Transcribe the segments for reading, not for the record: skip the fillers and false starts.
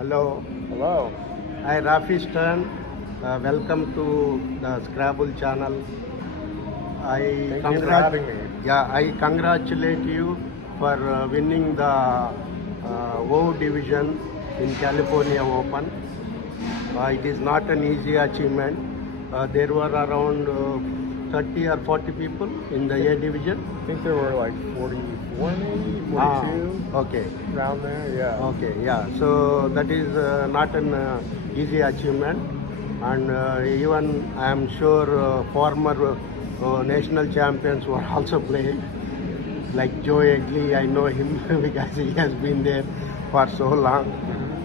Hello, Hello. I Rafi Stern. Welcome to the Scrabble channel. I Thank you for having me. I congratulate you for winning the O division in California Open. It is not an easy achievement. There were around 30 or 40 people in the A division. I think there were like 44 maybe, 42, Okay. around there, yeah. Okay, yeah. So that is not an easy achievement, and even I am sure former national champions were also playing, like Joe Egley. I know him because he has been there for so long.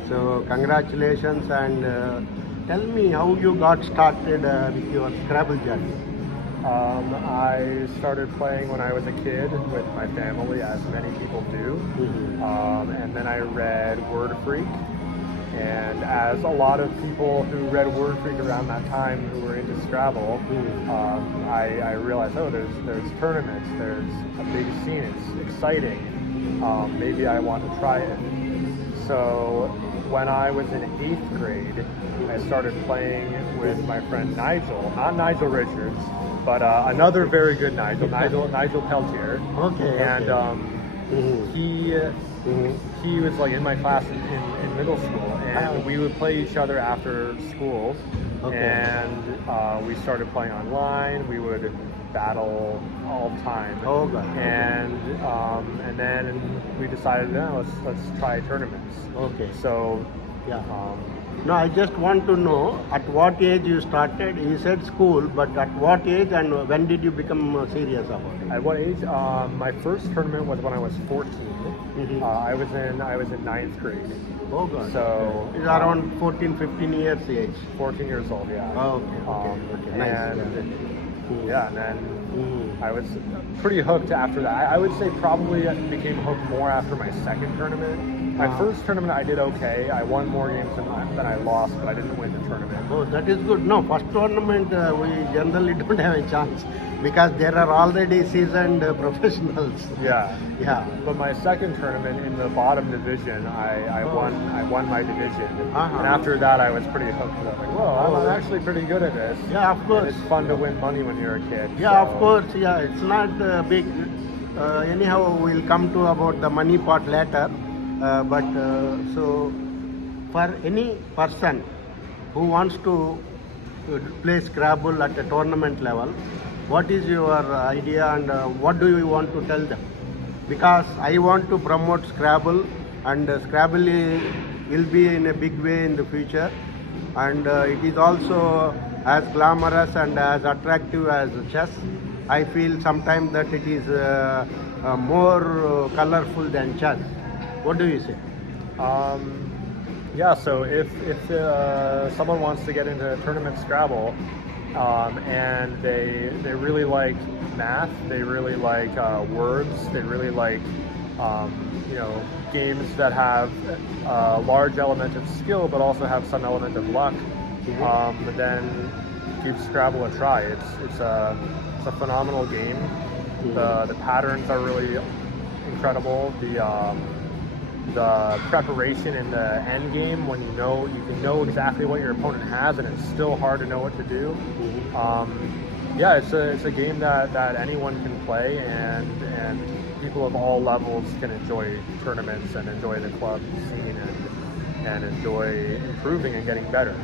So congratulations, and tell me how you got started with your Scrabble journey. I started playing when I was a kid with my family, as many people do. And then I read Word Freak. And as a lot of people who read Word Freak around that time who were into Scrabble, I realized, oh, there's tournaments, there's a big scene, it's exciting. Maybe I want to try it. So when I was in 8th grade, I started playing with my friend Nigel, not Nigel Richards, but another very good Nigel Peltier. Okay. And he was like in my class in middle school, and we would play each other after school. Okay. And we started playing online. We would battle all the time. Oh, God. And then we decided, no, let's try tournaments. Okay. So Yeah. No, I just want to know at what age you started. You said school, but at what age and when did you become serious about it? at what age? My first tournament was when I was 14. I was in 9th grade. Oh God. So It's around 14, 15 years age. 14 years old, yeah. Oh, okay. Nice. And then I was pretty hooked after that. I would say probably I became hooked more after my second tournament. My first tournament I did okay. I won more games than I lost, but I didn't win the tournament. Oh, that is good. No, first tournament we generally don't have a chance because there are already seasoned professionals. Yeah. Yeah. But my second tournament in the bottom division, I won my division. And after that, I was pretty hooked. I was like, whoa, I'm actually pretty good at this. Yeah, of course. And it's fun to win money when you're a kid. Yeah, so. of course. Yeah, it's not big. Anyhow, we'll come to about the money part later. So, for any person who wants to play Scrabble at a tournament level, what is your idea and what do you want to tell them? Because I want to promote Scrabble, and Scrabble will be in a big way in the future, and it is also as glamorous and as attractive as chess. I feel sometimes that it is more colorful than chess. What do you say? Yeah, so if someone wants to get into tournament Scrabble, and they really like math, they really like words, they really like games that have a large element of skill but also have some element of luck, then give Scrabble a try. It's a phenomenal game. The patterns are really incredible. The preparation in the end game, when you can know exactly what your opponent has, and it's still hard to know what to do. It's a game that anyone can play, and people of all levels can enjoy tournaments and enjoy the club scene and enjoy improving and getting better.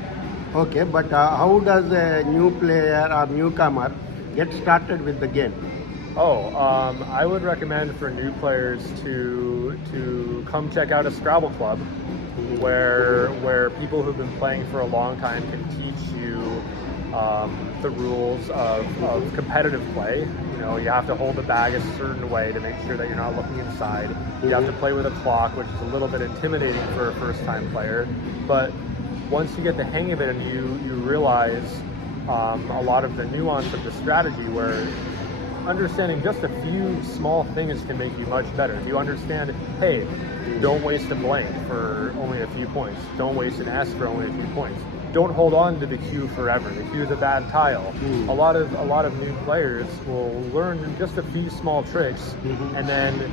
Okay, but how does a new player or newcomer get started with the game? I would recommend for new players to come check out a Scrabble club, where people who've been playing for a long time can teach you the rules of competitive play. You have to hold the bag a certain way to make sure that you're not looking inside. You have to play with a clock, which is a little bit intimidating for a first-time player. But once you get the hang of it and you realize a lot of the nuance of the strategy, where understanding just a few small things can make you much better. If you understand, hey, don't waste a blank for only a few points. Don't waste an S for only a few points. Don't hold on to the Q forever. The Q is a bad tile. A lot of new players will learn just a few small tricks, and then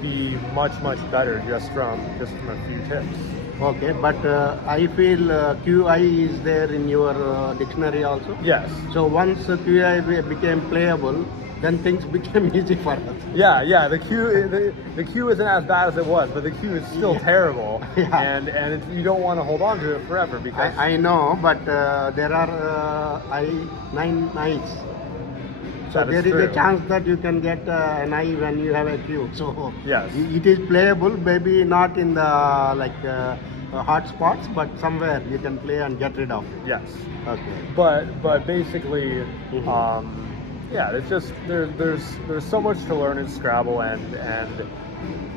be much better just from a few tips. Okay, but I feel QI is there in your dictionary also. Yes. So once QI became playable, then things became easy for us. Yeah. The Q isn't as bad as it was, but the Q is still terrible, Yeah. and you don't want to hold on to it forever because I know, but there are nine I's. So That is there is true. a chance that you can get an I when you have a Q. So Yes. it is playable, maybe not in the hot spots, but somewhere you can play and get rid of it. yes. Okay. But basically, Mhm. yeah, it's just there's so much to learn in Scrabble, and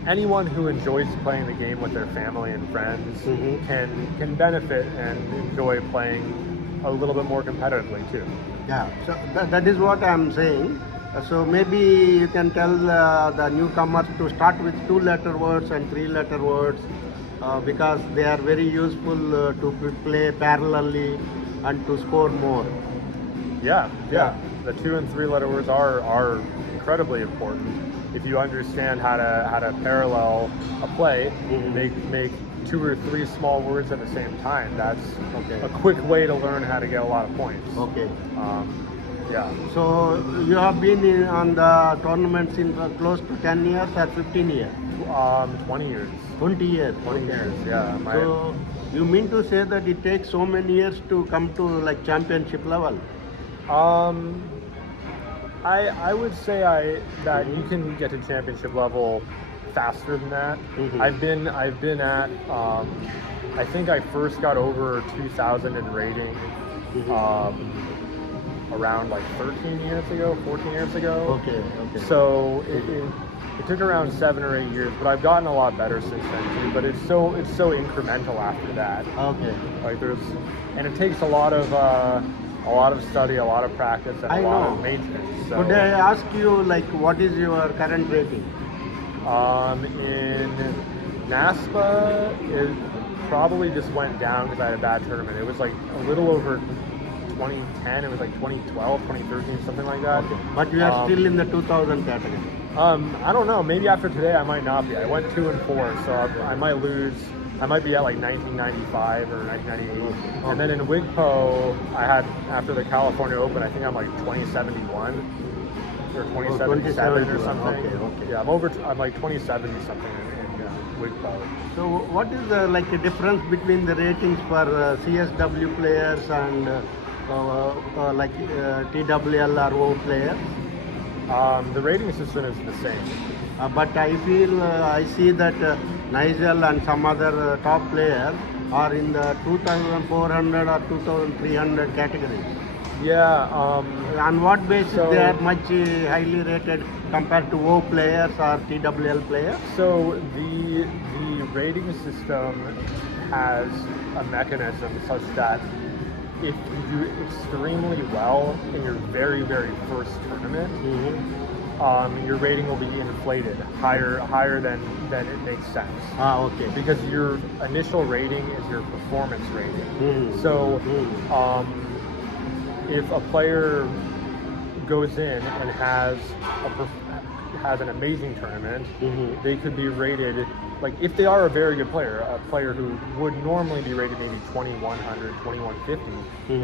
anyone who enjoys playing the game with their family and friends Mhm. can benefit and enjoy playing a little bit more competitively too. Yeah, so that is what I'm saying. So maybe you can tell the newcomers to start with 2-letter words and 3-letter words because they are very useful to play parallelly and to score more. Yeah. Yeah. The 2 and 3 letter words are incredibly important. If you understand how to parallel a play, Mhm. make 2 or 3 small words at the same time. That's Okay. a quick way to learn how to get a lot of points. Okay. Yeah. So you have been on the tournaments in close to 10 years or 15 years? 20 years. 20 years. 20 Okay. years. Yeah. So you mean to say that it takes so many years to come to like championship level? Um, I would say that you can get to championship level faster than that. Mhm. I've been at I think I first got over 2,000 in rating around like 13 years ago, 14 years ago. Okay, okay. So it took around 7 or 8 years, but I've gotten a lot better since then too. But it's so incremental after that. Okay. Like and it takes a lot of study, a lot of practice, and I a lot know. of maintenance. So, Could I ask you like what is your current rating? in NASPA, it probably just went down because I had a bad tournament. It was like a little over 2010. It was like 2012, 2013, something like that. Okay. But you are still in the 2000 category. I don't know. Maybe after today I might not be. I went 2 and 4, so I might lose. I might be at like 1995 or 1998. Okay. And then in WIGPO, I had after the California Open, I think I'm like 2071 or 2077 or 2071. something. Okay. Yeah, I'm like 2070 something in WIGPO. So what is the like a difference between the ratings for CSW players and TWL or O players? The rating system is the same. But I feel I see that Nigel and some other top players are in the 2400 or 2300 categories. Yeah. On what basis So- they are much highly rated compared to O players or TWL players? So the rating system has a mechanism such that if you do extremely well in your very first tournament, your rating will be inflated higher than it makes sense. Okay. Because your initial rating is your performance rating. Mhm. So if a player goes in and has an amazing tournament, they could be rated, like if they are a very good player, a player who would normally be rated maybe 2100, 2150,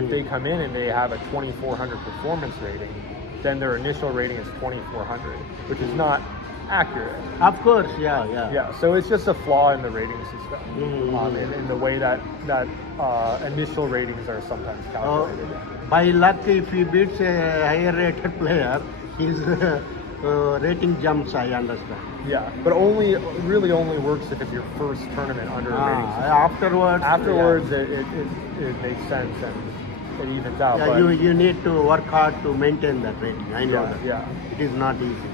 if they come in and they have a 2400 performance rating, then their initial rating is 2400, which is not accurate. Of course, yeah. Yeah, so it's just a flaw in the rating system, Mhm. in the way that initial ratings are sometimes calculated. By luck, if he beats a higher rated player, his rating jumps, I understand. Yeah, but really only works if it's your first tournament under a rating system. Afterwards, It makes sense and it evens out. yeah, But you need to work hard to maintain that rating. I know that. yeah. It is not easy.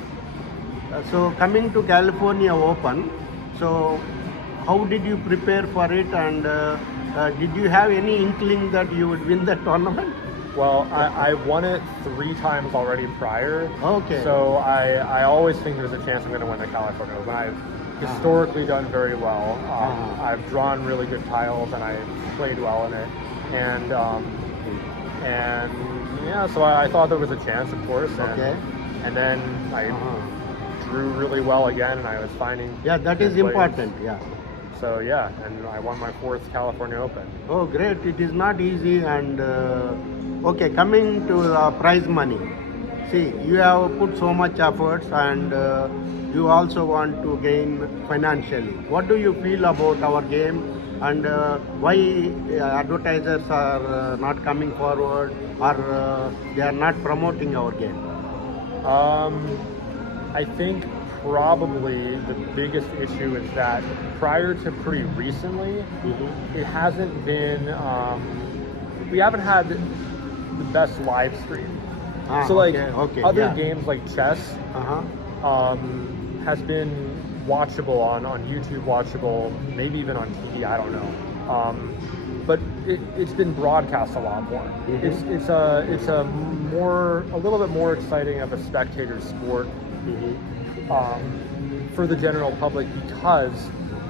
So coming to California Open, so how did you prepare for it, and did you have any inkling that you would win the tournament? Well, I won it 3 times already prior. Okay. So I always think there's a chance I'm going to win the California Open. I've historically done very well. I've drawn really good tiles and I played well in it. And yeah, so I thought there was a chance, of course. And, Okay. and then I grew really well again, and I was finding Yeah, that good is players. important. Yeah. So yeah, and I won my 4th California Open. Oh, great. It is not easy. And okay, coming to the prize money. See, you have put so much efforts and you also want to gain financially. What do you feel about our game and why advertisers are not coming forward or they are not promoting our game? I think probably the biggest issue is that prior to pretty recently, it hasn't been. We haven't had the best live stream. Ah, So like okay, other yeah. games like chess Uh-huh. has been watchable on YouTube, watchable maybe even on TV. I don't know. But it's been broadcast a lot more. It's a little bit more exciting of a spectator sport for the general public, because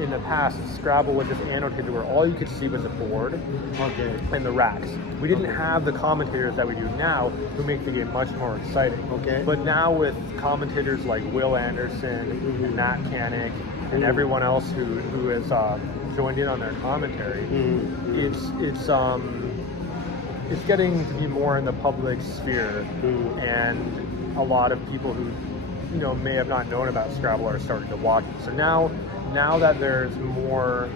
in the past Scrabble was just annotated where all you could see was a board Okay. and the racks. We didn't have the commentators that we do now, who make the game much more exciting. Okay. But now with commentators like Will Anderson and Matt Canick and everyone else who has joined in on their commentary, it's getting to be more in the public sphere, and a lot of people who may have not known about Scrabble are starting to watch it. So now that there's more,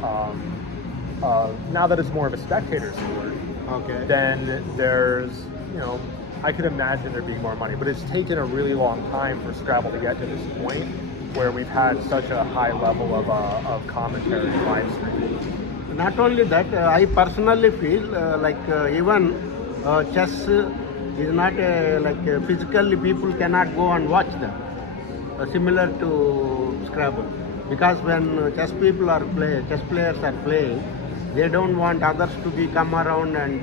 now that it's more of a spectator sport, Okay. then there's, I could imagine there being more money. But it's taken a really long time for Scrabble to get to this point where we've had such a high level of commentary and live streaming. Not only that, I personally feel even chess is not physically people cannot go and watch them. Similar to Scrabble, because when chess players are playing, they don't want others to be come around and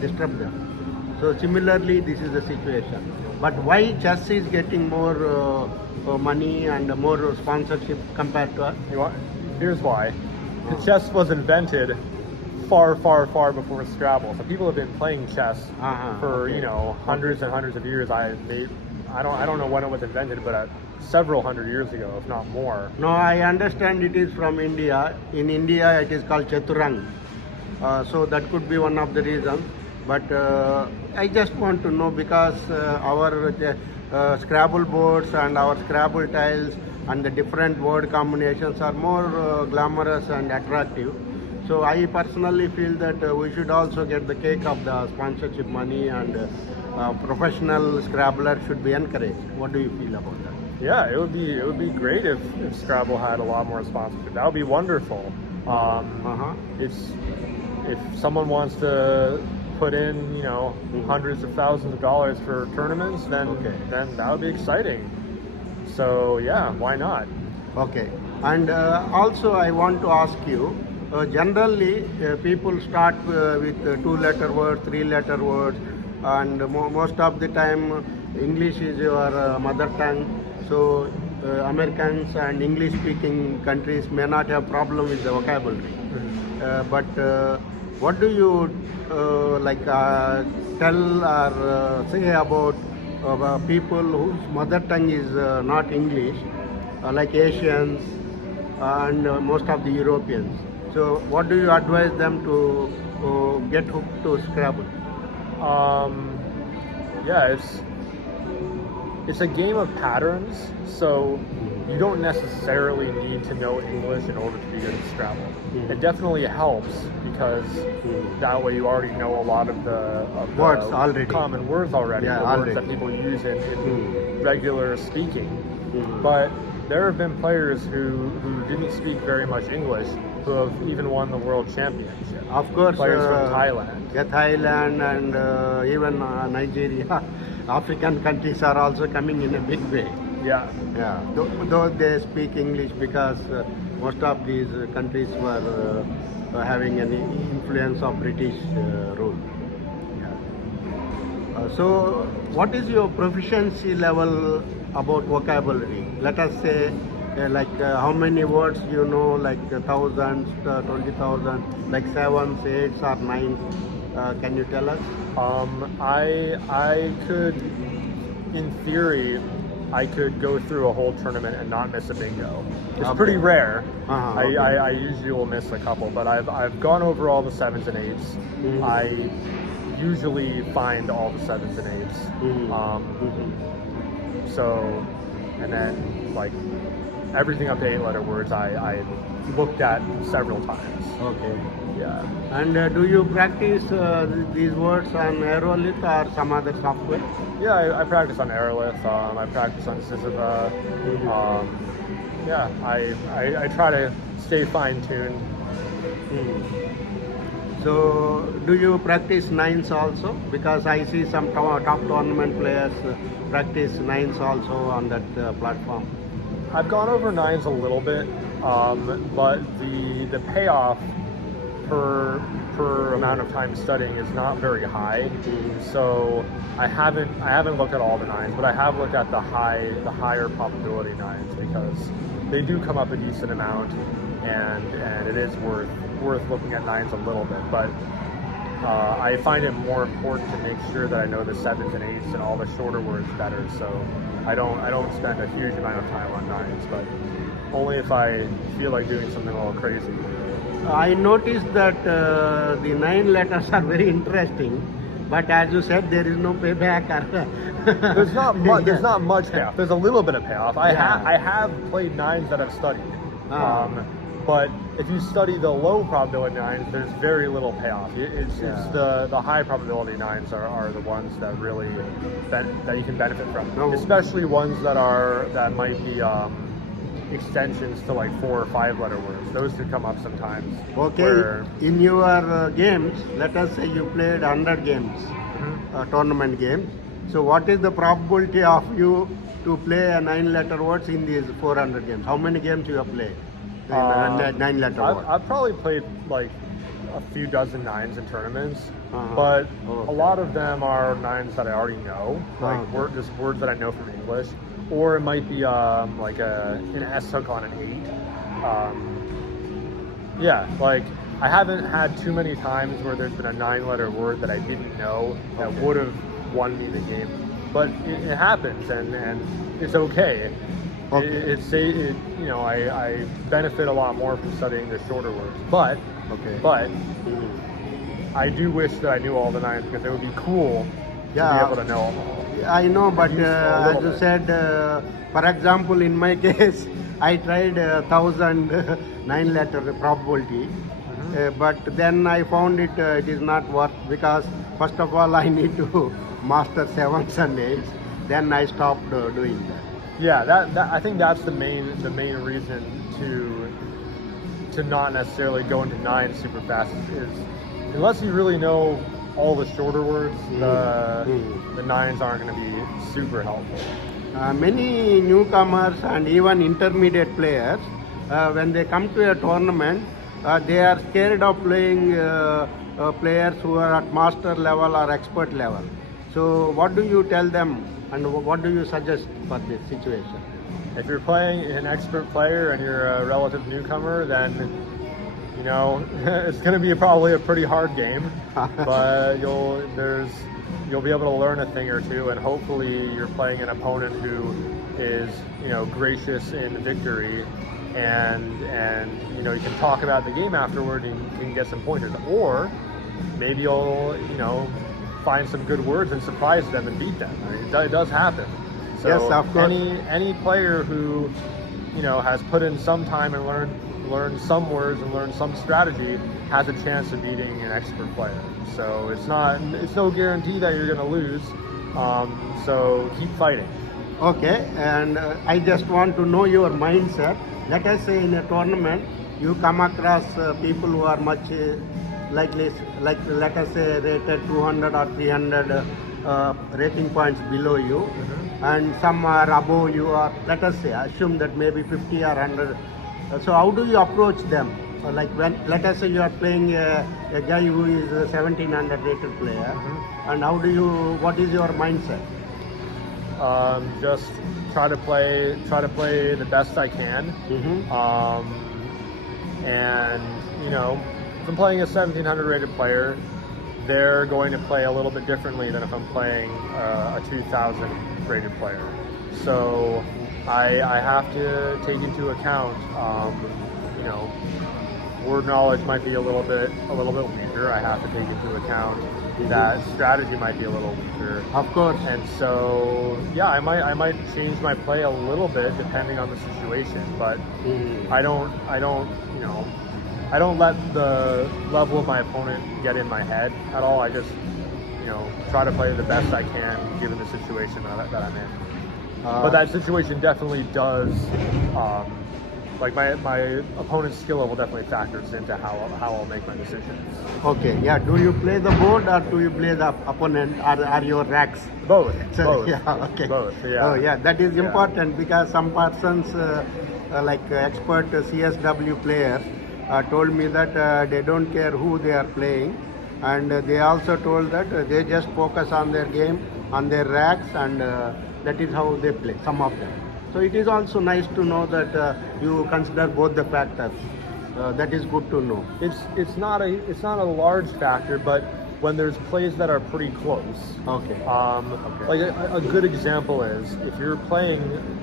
disturb them. So similarly, this is the situation. But why chess is getting more money and more sponsorship compared to us? Here's why. The chess was invented far, far, far before Scrabble. So people have been playing chess for hundreds and hundreds of years. I don't know when it was invented, but several hundred years ago, if not more. No, I understand it is from India. In India, it is called Chaturang. So that could be one of the reasons. But I just want to know, because our Scrabble boards and our Scrabble tiles and the different word combinations are more glamorous and attractive. So I personally feel that we should also get the cake of the sponsorship money, and professional Scrabbler should be encouraged. What do you feel about that? Yeah, it would be great if Scrabble had a lot more sponsorship. That would be wonderful. It's if someone wants to put in hundreds of thousands of dollars for tournaments, then that would be exciting. So yeah, why not? Okay. And also I want to ask you, generally people start with 2-letter words, 3-letter words, and most of the time English is your mother tongue. So Americans and English speaking countries may not have problem with the vocabulary. But what do you tell or say about people whose mother tongue is not English, like Asians and most of the Europeans? So what do you advise them to get hooked to Scrabble? Yeah, it's a game of patterns, so you don't necessarily need to know English in order to be good at Scrabble. It definitely helps, because that way you already know a lot of the words already, common words already, yeah, the already. words that people use in regular speaking. But there have been players who didn't speak very much English who have even won the world championship. Of course, Players from Thailand. Yeah, Thailand and even Nigeria, African countries are also coming in a big way. Yeah. Yeah, though they speak English, because most of these countries were having an influence of British rule. Yeah. So, what is your proficiency level about vocabulary? Let us say, how many words you know, like thousands, 20,000, like 7s, 8s, or 9s. Can you tell us? I could, in theory, I could go through a whole tournament and not miss a bingo. It's Okay. pretty rare. Okay. I usually will miss a couple, but I've gone over all the 7s and 8s. I usually find all the 7s and 8s. So, and then like everything up to 8-letter words, I looked at several times. Okay. Yeah. And do you practice these words on Aerolith or some other software? Yeah, I practice on Aerolith. I practice on Sisypha. Yeah, I try to stay fine-tuned. So, do you practice nines also? Because I see some top tournament players practice nines also on that platform. I've gone over 9s a little bit, but the payoff per amount of time studying is not very high. So I haven't looked at all the 9s, but I have looked at the higher probability 9s because they do come up a decent amount, and it is worth looking at 9s a little bit. But I find it more important to make sure that I know the 7s and 8s and all the shorter words better. So I don't spend a huge amount of time on 9s, but only if I feel like doing something a little crazy. I noticed that the 9 letters are very interesting, but as you said, there is no payback. There's not much. There's not much payoff. There's a little bit of payoff. I have played 9s that I've studied, but if you study the low probability 9s, there's very little payoff. It's the high probability 9s are the ones that really that you can benefit from, especially ones that might be extensions to like 4 or 5-letter words. Those could come up sometimes. Okay, in your games, let us say you played 100 games, tournament games. So what is the probability of you to play a 9-letter words in these 400 games? How many games you have played? 9-letter words. I've probably played like a few dozen 9s in tournaments, but a lot of them are 9s that I already know, like just words that I know from English. Or it might be like an S hook on an 8. Yeah, like I haven't had too many times where there's been a 9-letter word that I didn't know that would have won me the game. But it happens, and it's okay. I benefit a lot more from studying the shorter words. But I do wish that I knew all the 9s because it would be cool to be able to know them all. I know, but as you said, for example, in my case, I tried 1,000 9-letter probability, but then I found it is not worth, because first of all I need to master 7s and 8s. Then I stopped doing that. Yeah, that I think that's the main reason to not necessarily go into 9 super fast is unless you really know all the shorter words, the 9s aren't going to be super helpful. Many newcomers and even intermediate players, when they come to a tournament, they are scared of playing players who are at master level or expert level. So what do you tell them, and what do you suggest for this situation? If you're playing an expert player and you're a relative newcomer, then it's going to be probably a pretty hard game, but you'll be able to learn a thing or two, and hopefully you're playing an opponent who is gracious in victory, and you can talk about the game afterward and you can get some pointers, or maybe you'll find some good words and surprise them and beat them. I mean, it does happen. So yes, of course. Any player who has put in some time and learned some words and learned some strategy has a chance of beating an expert player. So it's no guarantee that you're going to lose. So keep fighting. Okay, and I just want to know your mindset. Let us say in a tournament you come across people who are much like let us say rated 200 or 300 rating points below you, and some are above you, or let us say assume that maybe 50 or 100. So how do you approach them? Like when, let us say you are playing a guy who is a 1700 rated player, and what is your mindset? Just try to play the best I can. And if I'm playing a 1700 rated player, they're going to play a little bit differently than if I'm playing a 2000 rated player. So I have to take into account, you know, word knowledge might be a little bit weaker. I have to take into account that strategy might be a little weaker. Of course. And so, yeah, I might change my play a little bit depending on the situation, but I don't, you know, I don't let the level of my opponent get in my head at all. I just, you know, try to play the best I can given the situation that I'm in. But that situation definitely does, like my opponent's skill level definitely factors into how I'll make my decisions. Okay, yeah. Do you play the board or do you play the opponent? Are your racks? Both. So, Both. yeah, okay. Both. Yeah. Oh, yeah. That is important because some persons, like expert CSW players, told me that they don't care who they are playing, and they also told that they just focus on their game, on their racks, and that is how they play. Some of them. So it is also nice to know that you consider both the factors. That is good to know. It's not a large factor, but when there's plays that are pretty close. Okay. Like a good example is if you're playing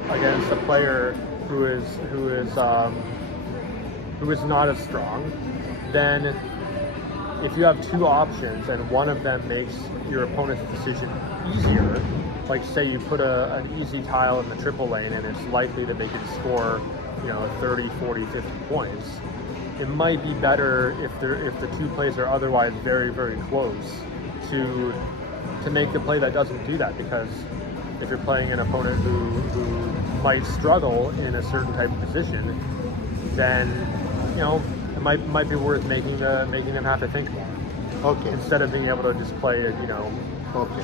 against a player who is not as strong, then if you have two options and one of them makes your opponent's decision easier, like say you put an easy tile in the triple lane and it's likely that they can score, you know, 30, 40, 50 points, it might be better if the two plays are otherwise very, very close to make the play that doesn't do that, because if you're playing an opponent who might struggle in a certain type of position, then, you know, it might be worth making them have to think more. Okay. Instead of being able to just play, you know,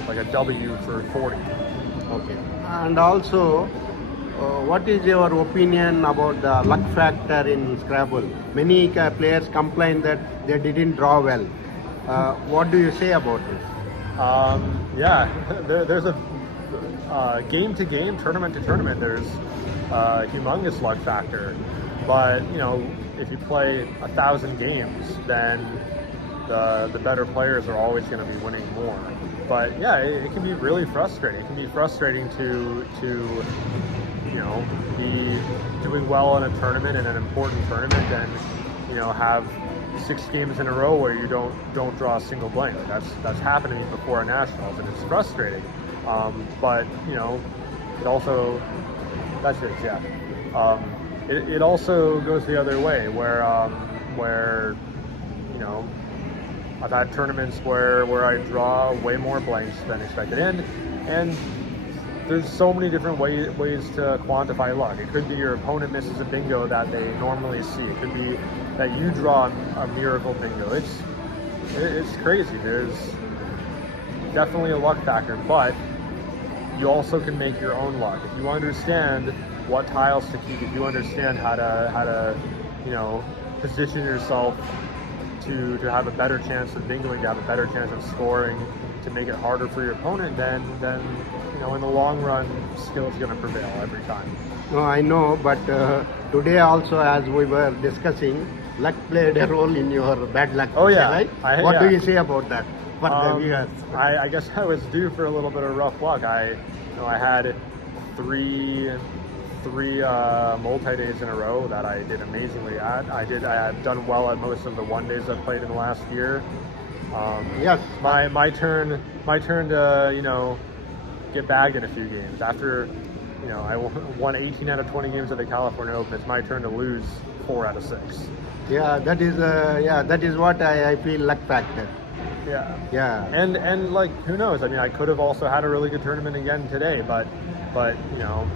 like a W for 40. Okay. And also, what is your opinion about the luck factor in Scrabble? Many players complain that they didn't draw well. What do you say about it? Yeah, there's a game to game, tournament to tournament. There's a humongous luck factor, but you know, if you play 1,000 games, then the better players are always going to be winning more. But yeah, it can be really frustrating. It can be frustrating to you know, be doing well in a tournament, in an important tournament, and you know, have 6 games in a row where you don't draw a single blank. That's happening before a nationals, and it's frustrating. But you know, it also it also goes the other way, where you know, I've had tournaments where I draw way more blanks than expected, and there's so many different ways to quantify luck. It could be your opponent misses a bingo that they normally see. It could be that you draw a miracle bingo. It's crazy. There's definitely a luck factor, but you also can make your own luck if you understand what tiles to keep. If you understand how to you know, position yourself to have a better chance of bingoing, to have a better chance of scoring, to make it harder for your opponent, then you know, in the long run, skill is going to prevail every time. No, I know, but today also, as we were discussing, luck played a role in your bad luck. Oh yeah, right? What do you say about that for the viewers? I guess I was due for a little bit of rough luck. I had three multi-days in a row that I did amazingly at. I had done well at most of the one days I've played in the last year. Yes. My turn to, you know, get bagged in a few games. After, you know, I won 18 out of 20 games at the California Open. It's my turn to lose 4 out of 6. Yeah, that is what I feel luck factor. Yeah. Yeah. And like, who knows? I mean, I could have also had a really good tournament again today, but you know,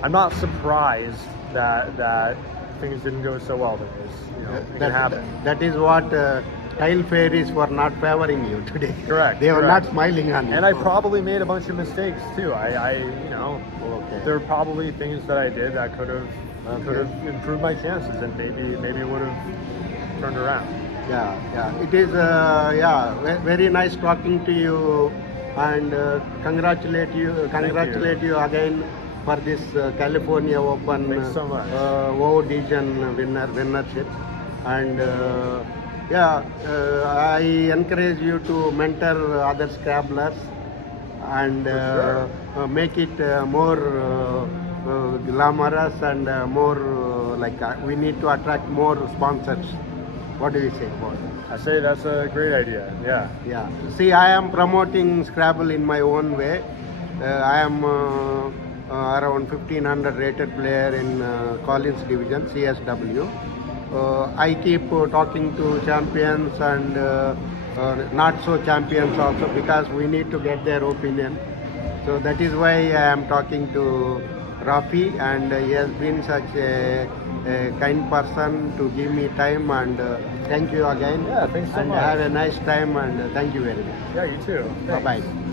I'm not surprised that things didn't go so well today. You know, it can happen. That is what tile fairies were not favoring you today. Correct. They were not smiling on you. And I probably made a bunch of mistakes too. You know, there are probably things that I did that could have improved my chances, and maybe it would have turned around. Yeah. It is very nice talking to you, and congratulate you again for this California Open Thanks so much. O division winnership. And I encourage you to mentor other Scrabblers, and sure. make it more glamorous and more we need to attract more sponsors. What do you say about it? I say that's a great idea. Yeah. Yeah. See, I am promoting Scrabble in my own way. I am around 1500 rated player in Collins Division, CSW. I keep talking to champions and not so champions also, because we need to get their opinion. So that is why I am talking to Rafi, and he has been such a kind person to give me time, and thank you again. Yeah, thanks so and much. have a nice time, and thank you very much. Yeah, you too. Bye Thanks. bye.